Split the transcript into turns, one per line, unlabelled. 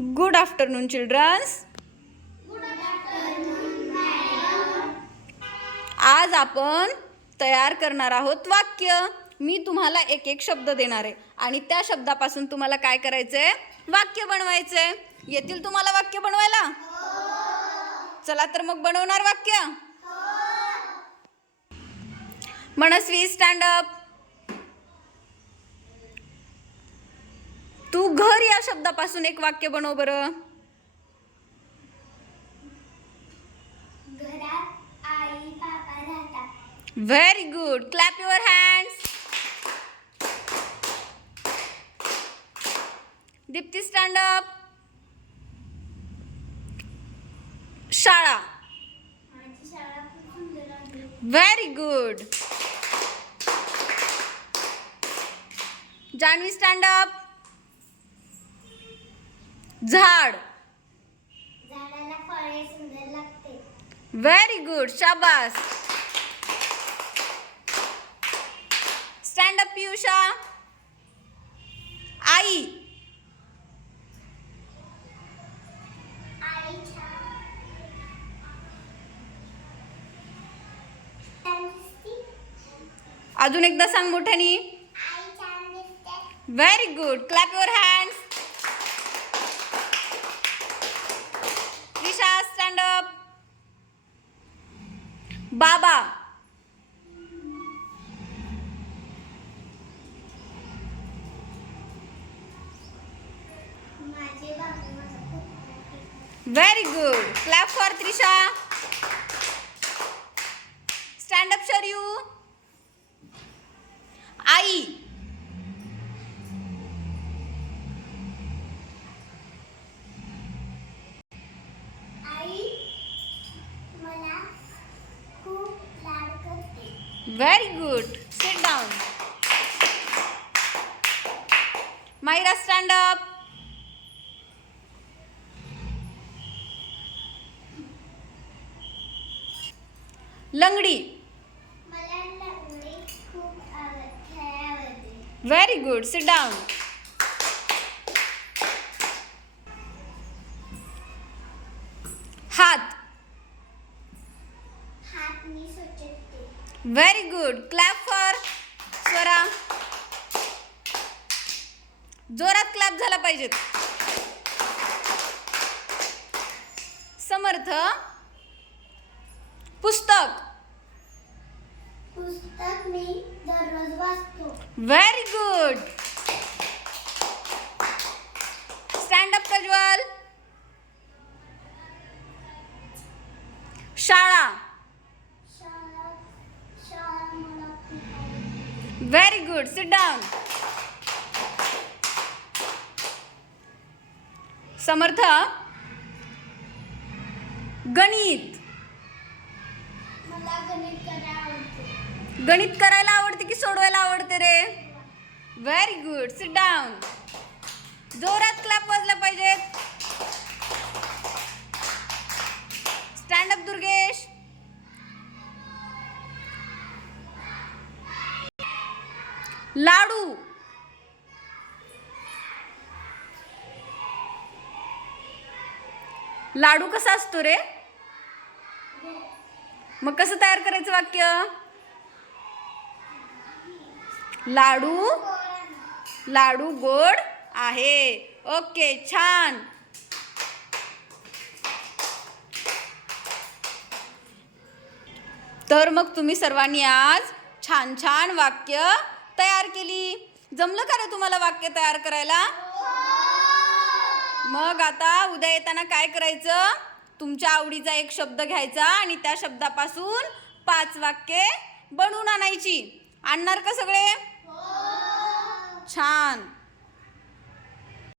Good afternoon childrens आज आपण तयार करणार आहोत वाक्य. मी तुम्हाला एक एक शब्द देणार आहे. आणि त्या शब्दापासून तुम्हाला काय करायचंय? वाक्य बनवायचंय. येतील तुम्हाला वाक्य बनवायला? चला तर मग बनवणार वाक्य. मनस्वी स्टँड अप घर या शब्दापासून एक वाक्य बनव बरं. Very good clap your hands Deepti stand up शाळा very good Janhavi stand up झाड.
झाडाला फळे सुंदर लागते.
व्हेरी गुड शाबास. Stand up Piyusha. आई. अजून एकदा सांग मोठ्यानी. Very good clap your hands Trisha stand up बाबा. Very good clap for Trisha stand up Sharyu आई
आई मला खूप लाड करते
very good sit down Myra stand up लंगडी very good sit down very good clap for Swara जोरात clap झाला पाहिजेत. समर्थ. पुस्तक.
पुस्तक मी दररोज वाचतो.
Very good stand up Prajwal good sit down Samarth गणित.
मला गणित करायला आवडते.
गणित करायला आवडते की सोडवायला आवडते रे? व्हेरी गुड सिट डाऊन जोरात क्लॅप वाजला लाडू. लाडू कसा असतो रे? मग कसं तयार करायचं वाक्य? लाडू लाडू गोड आहे. ओके छान. तर मग तुम्ही सर्वांनी आज छान छान वाक्य तयार केली. जमलं का रे तुम्हाला वाक्य तयार करायला? मग आता उद्या येताना काय करायचं? तुमच्या आवडीचा एक शब्द घ्यायचा आणि त्या शब्दापासून पाच वाक्ये बनवून आणायची. आणणार का सगळे? छान.